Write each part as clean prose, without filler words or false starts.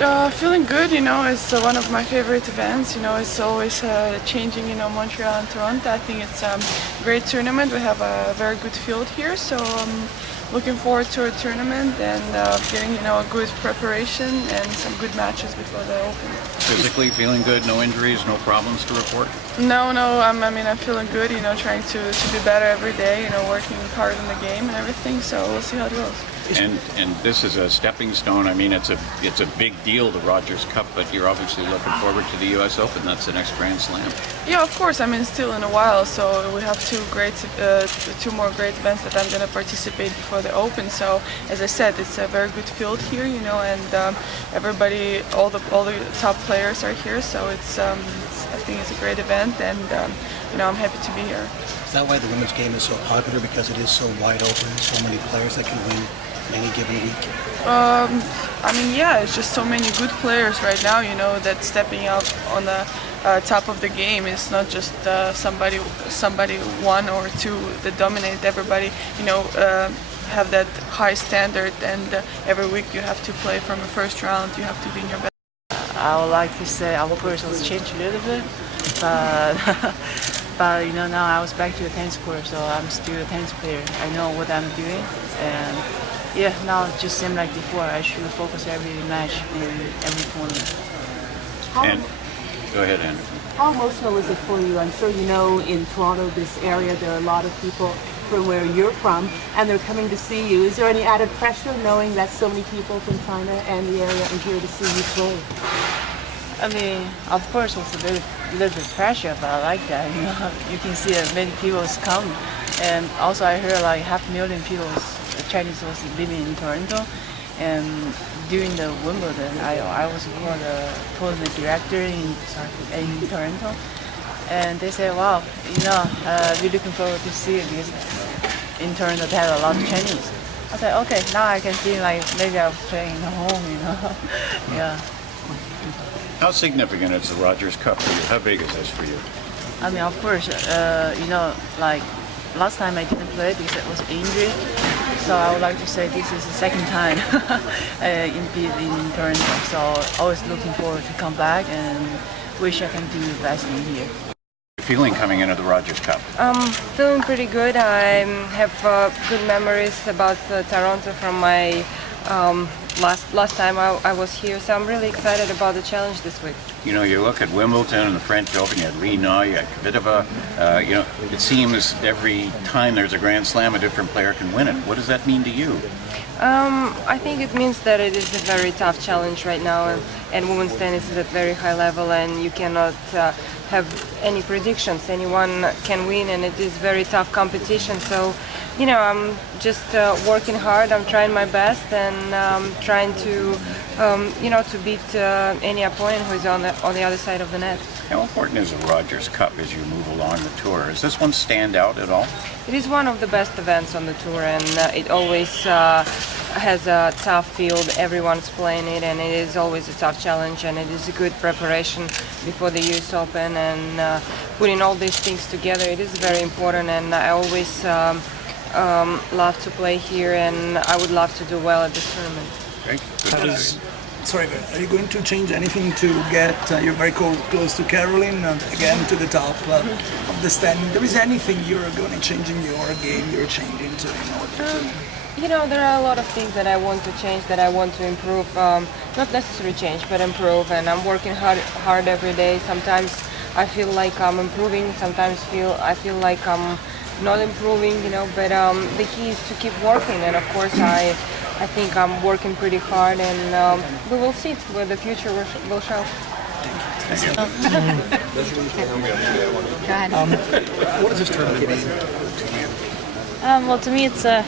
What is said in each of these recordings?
Feeling good, it's one of my favorite events. It's always changing, Montreal and Toronto. I think it's a great tournament. We have a very good field here, so I'm looking forward to a tournament and getting, a good preparation and some good matches before the Open. Physically feeling good, no injuries, no problems to report? No, I'm feeling good, trying to be better every day, working hard in the game and everything, so we'll see how it goes. And this is a stepping stone. I mean, it's a big deal, the Rogers Cup, but you're obviously looking forward to the U.S. Open. That's the next Grand Slam. Yeah, of course. Still in a while, so we have two more great events that I'm going to participate before the Open. So, as I said, it's a very good field here, and everybody, all the top players are here. So I think it's a great event, and I'm happy to be here. Is that why the women's game is so popular? Because it is so wide open, so many players that can win any given week? Yeah, it's just so many good players right now, that stepping up on the top of the game is not just somebody one or two that dominate. Everybody, have that high standard, and every week you have to play from the first round. You have to be in your best. I would like to say our course has changed a little bit, but but now I was back to the tennis court, so I'm still a tennis player. I know what I'm doing, and yeah, now it just seems like before I should focus every match in every tournament. And go ahead, Andrew. How emotional is it for you? I'm sure you know in Toronto, this area, there are a lot of people from where you're from, and they're coming to see you. Is there any added pressure knowing that so many people from China and the area are here to see you play? Of course, it's a little bit pressure, but I like that. You can see that many people come, and also I heard like 500,000 people, Chinese was living in Toronto, and during the Wimbledon, I was called a tournament director in Toronto, and they said, "Wow, we're looking forward to see it because in Toronto they have a lot of Chinese." I said, "Okay, now I can feel like maybe I'm playing at home, yeah." How significant is the Rogers Cup for you? How big is this for you? Of course, like last time I didn't play because it was injury. So I would like to say this is the second time in Toronto. So always looking forward to come back and wish I can do the best in here. Feeling coming into the Rogers Cup? Feeling pretty good. I have good memories about Toronto from my last time I was here, so I'm really excited about the challenge this week. You look at Wimbledon and the French Open, you had Rina, you had Kvitova. It seems every time there's a Grand Slam, a different player can win it. What does that mean to you? I think it means that it is a very tough challenge right now, and women's tennis is at very high level, and you cannot have any predictions. Anyone can win, and it is very tough competition. So, I'm just working hard. I'm trying my best, and trying to, to beat any opponent who is on the other side of the net. How important is the Rogers Cup as you move along the tour? Does this one stand out at all? It is one of the best events on the tour, and it always has a tough field. Everyone's playing it, and it is always a tough challenge, and it is a good preparation before the US Open, and putting all these things together, it is very important, and I always love to play here, and I would love to do well at this tournament. Great. Sorry, are you going to change anything to get, you're very close to Caroline, again to the top of the standing. There is anything you're going to change in your game, you're changing to in order to... there are a lot of things that I want to change, that I want to improve. Not necessarily change, but improve, and I'm working hard every day. Sometimes I feel like I'm improving, sometimes I feel like I'm not improving, but the key is to keep working, and of course I think I'm working pretty hard, and we will see where the future will show. Thank you. Go ahead. What does this tournament mean to you? Well, to me, it's a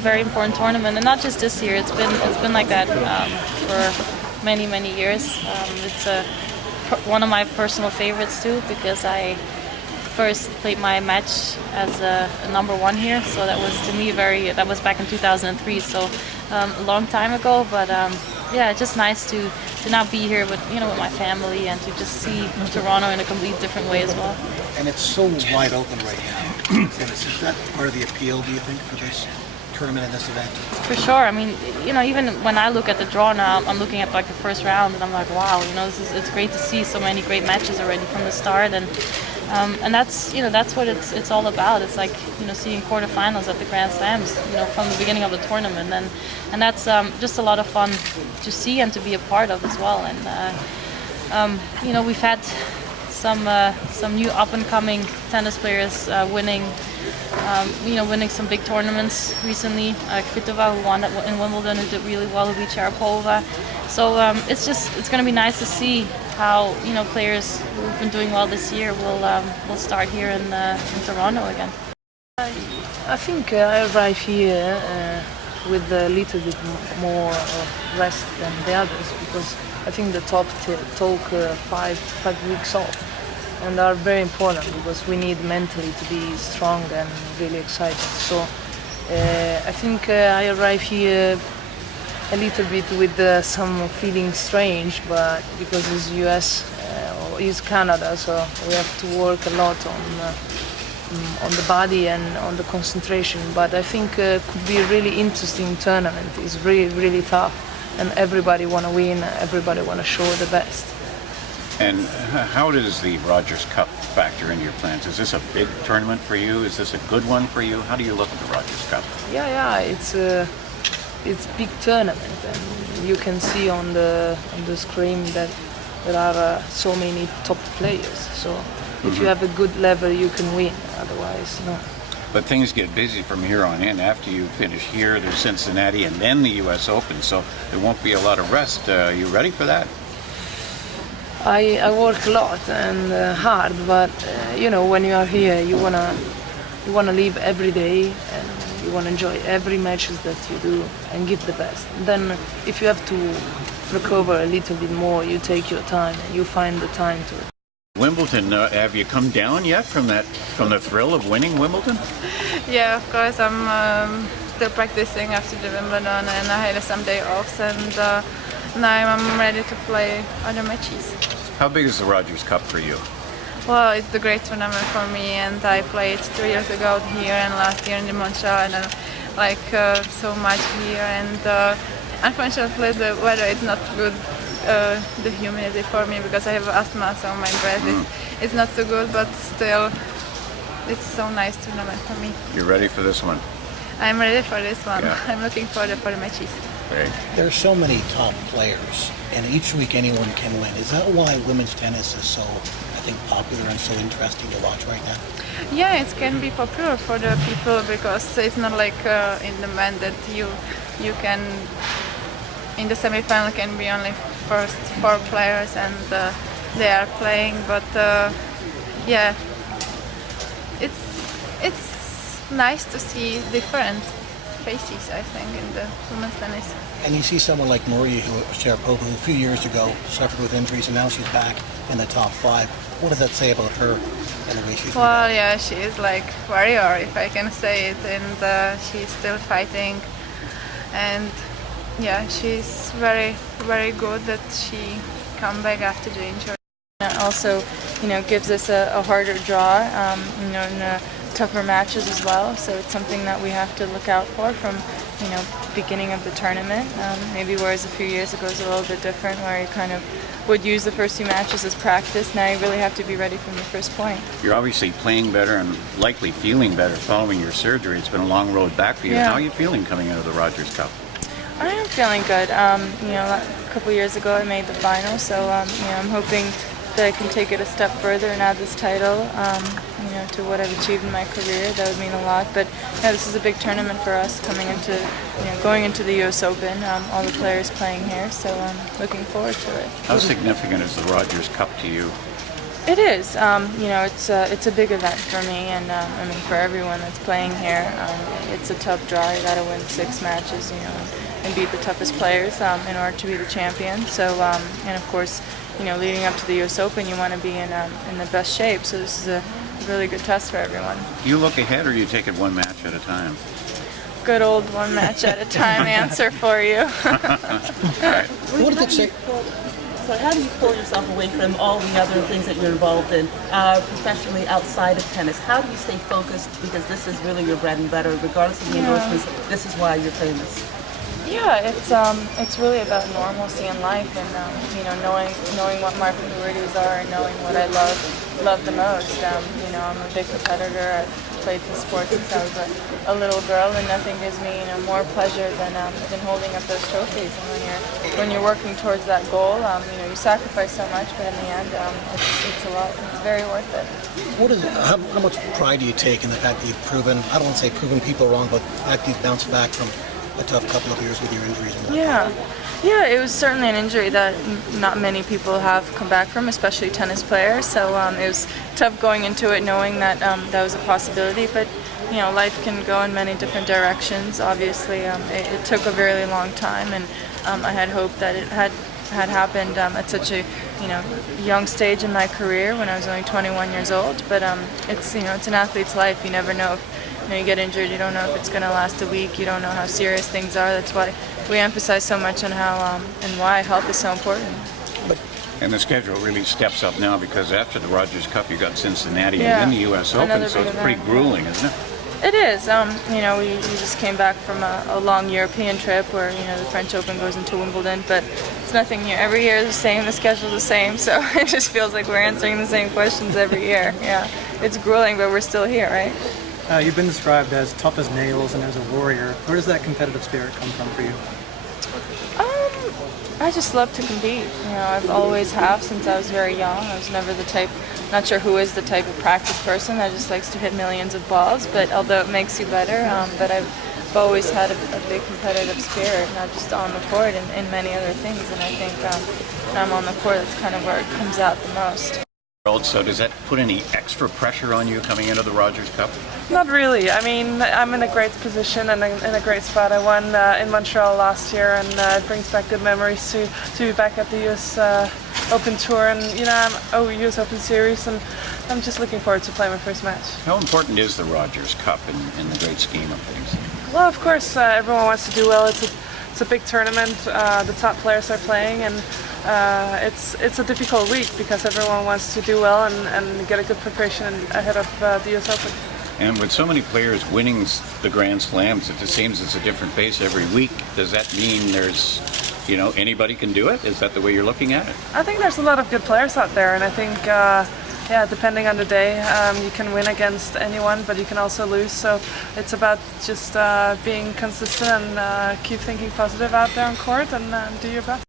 very important tournament, and not just this year. It's been like that for many years. It's one of my personal favorites too, because I first played my match as a number one here, so that was to me that was back in 2003, so a long time ago. But yeah, it's just nice to now be here with with my family, and to just see Toronto in a completely different way as well. And it's so wide open right now. Is that part of the appeal, do you think, for this tournament and this event? For sure. I mean, even when I look at the draw now, I'm looking at like the first round, and I'm like, wow, it's great to see so many great matches already from the start, and that's what it's all about. It's like seeing quarterfinals at the Grand Slams, from the beginning of the tournament, and that's just a lot of fun to see and to be a part of as well. And we've had some new up and coming tennis players winning some big tournaments recently. Kvitova, who won in Wimbledon, who did really well, who beat Sharapova. So it's going to be nice to see how players who've been doing well this year will start here in Toronto again. I think I arrived here with a little bit more rest than the others, because I think the top took 5 weeks off, and are very important because we need mentally to be strong and really excited. So I think I arrived here a little bit with some feeling strange, but because it's US or it's Canada, so we have to work a lot on the body and on the concentration. But I think could be a really interesting tournament. It's really, really tough, and everybody want to win, everybody want to show the best. And how does the Rogers Cup factor into your plans? Is this a big tournament for you? Is this a good one for you? How do you look at the Rogers Cup? Yeah, it's big tournament, and you can see on the screen that there are so many top players. So if you have a good level, you can win. Otherwise, no. But things get busy from here on in. After you finish here, there's Cincinnati and then the U.S. Open, so there won't be a lot of rest. Are you ready for that? I work a lot and hard, but when you are here, you wanna live every day, and you wanna enjoy every matches that you do and give the best. And then, if you have to recover a little bit more, you take your time and you find the time to it. Wimbledon, have you come down yet from the thrill of winning Wimbledon? Yeah, of course. I'm still practicing after the Wimbledon, and I had some day offs, and now I'm ready to play other matches. How big is the Rogers Cup for you? Well, it's a great tournament for me, and I played 2 years ago here and last year in Montreal, and I like so much here. And unfortunately, the weather is not good. The humidity for me, because I have asthma, so my breath is not so good, but still it's so nice tournament for me. You're ready for this one? I'm ready for this one. Yeah. I'm looking forward for the matches. Great. There's so many top players, and each week anyone can win. Is that why women's tennis is so, I think, popular and so interesting to watch right now? Yeah, it can be popular for the people, because it's not like in the men that you can, in the semi-final can be only first 4 players and they are playing, but yeah, it's nice to see different faces, I think, in the women's tennis. And you see someone like Maria Sharapova, who a few years ago suffered with injuries, and now she's back in the top 5. What does that say about her and the way she's? Well, yeah, she is like warrior, if I can say it, and she's still fighting, and yeah, she's very, very good that she come back after the injury. It also, gives us a harder draw, and tougher matches as well. So it's something that we have to look out for from, beginning of the tournament. Maybe whereas a few years ago it was a little bit different, where you kind of would use the first 2 matches as practice. Now you really have to be ready from the first point. You're obviously playing better and likely feeling better following your surgery. It's been a long road back for you. Yeah. How are you feeling coming out of the Rogers Cup? I am feeling good. A couple years ago I made the final, so I'm hoping that I can take it a step further and add this title, to what I've achieved in my career. That would mean a lot. But this is a big tournament for us going into the U.S. Open. All the players playing here, so I'm looking forward to it. How significant is the Rogers Cup to you? It is. It's a big event for me, and for everyone that's playing here. It's a tough draw. You got to win 6 matches, and beat the toughest players in order to be the champion. So, and of course, leading up to the U.S. Open, you want to be in the best shape. So this is a really good test for everyone. Do you look ahead, or do you take it one match at a time? Good old one match at a time answer for you. What does it say? So how do you pull yourself away from all the other things that you're involved in professionally outside of tennis? How do you stay focused? Because this is really your bread and butter, regardless of the endorsements. This is why you're famous. Yeah, it's really about normalcy in life, and you know, knowing what my priorities are and knowing what I love the most. You know, I'm a big competitor. I've played the sport since I was a little girl, and nothing gives me more pleasure than holding up those trophies. And when you're working towards that goal, you know, you sacrifice so much, but in the end, it's a lot. It's very worth it. What is how much pride do you take in the fact that you've proven, I don't want to say proven people wrong, but the fact that you've bounced back from a tough couple of years with your injuries? Yeah, it was certainly an injury that not many people have come back from, especially tennis players. So it was tough going into it, knowing that that was a possibility. But you know, life can go in many different directions. Obviously, it took a very long time, and I had hoped that it had happened at such a young stage in my career when I was only 21 years old. But it's it's an athlete's life. You never know if you get injured. You don't know if it's going to last a week. You don't know how serious things are. That's why we emphasize so much on how and why health is so important. And the schedule really steps up now because after the Rogers Cup, you got Cincinnati Yeah. and then the U.S. Open, Another so big it's pretty event. grueling, isn't it? It is. You know, we just came back from a long European trip where the French Open goes into Wimbledon, but it's nothing new. Every year is the same. The schedule's the same, so it just feels like we're answering the same questions every year. Yeah, it's grueling, but we're still here, right? You've been described as tough as nails and as a warrior. Where does that competitive spirit come from for you? I just love to compete. I've always have since I was very young. I was never the type, not sure who is the type of practice person that just likes to hit millions of balls, but although it makes you better, but I've always had a big competitive spirit, not just on the court and in many other things, and I think when I'm on the court, that's kind of where it comes out the most. So does that put any extra pressure on you coming into the Rogers Cup? Not really. I mean, I'm in a great position and in a great spot. I won in Montreal last year, and it brings back good memories to be back at the U.S. Open Tour and U.S. Open Series, and I'm just looking forward to playing my first match. How important is the Rogers Cup in the great scheme of things? Well, of course, everyone wants to do well. It's a big tournament. The top players are playing, and it's a difficult week because everyone wants to do well and get a good preparation ahead of the U.S. Open. And with so many players winning the Grand Slams, it just seems it's a different face every week. Does that mean there's, anybody can do it? Is that the way you're looking at it? I think there's a lot of good players out there, and I think, depending on the day, you can win against anyone, but you can also lose. So it's about just being consistent and keep thinking positive out there on court and do your best.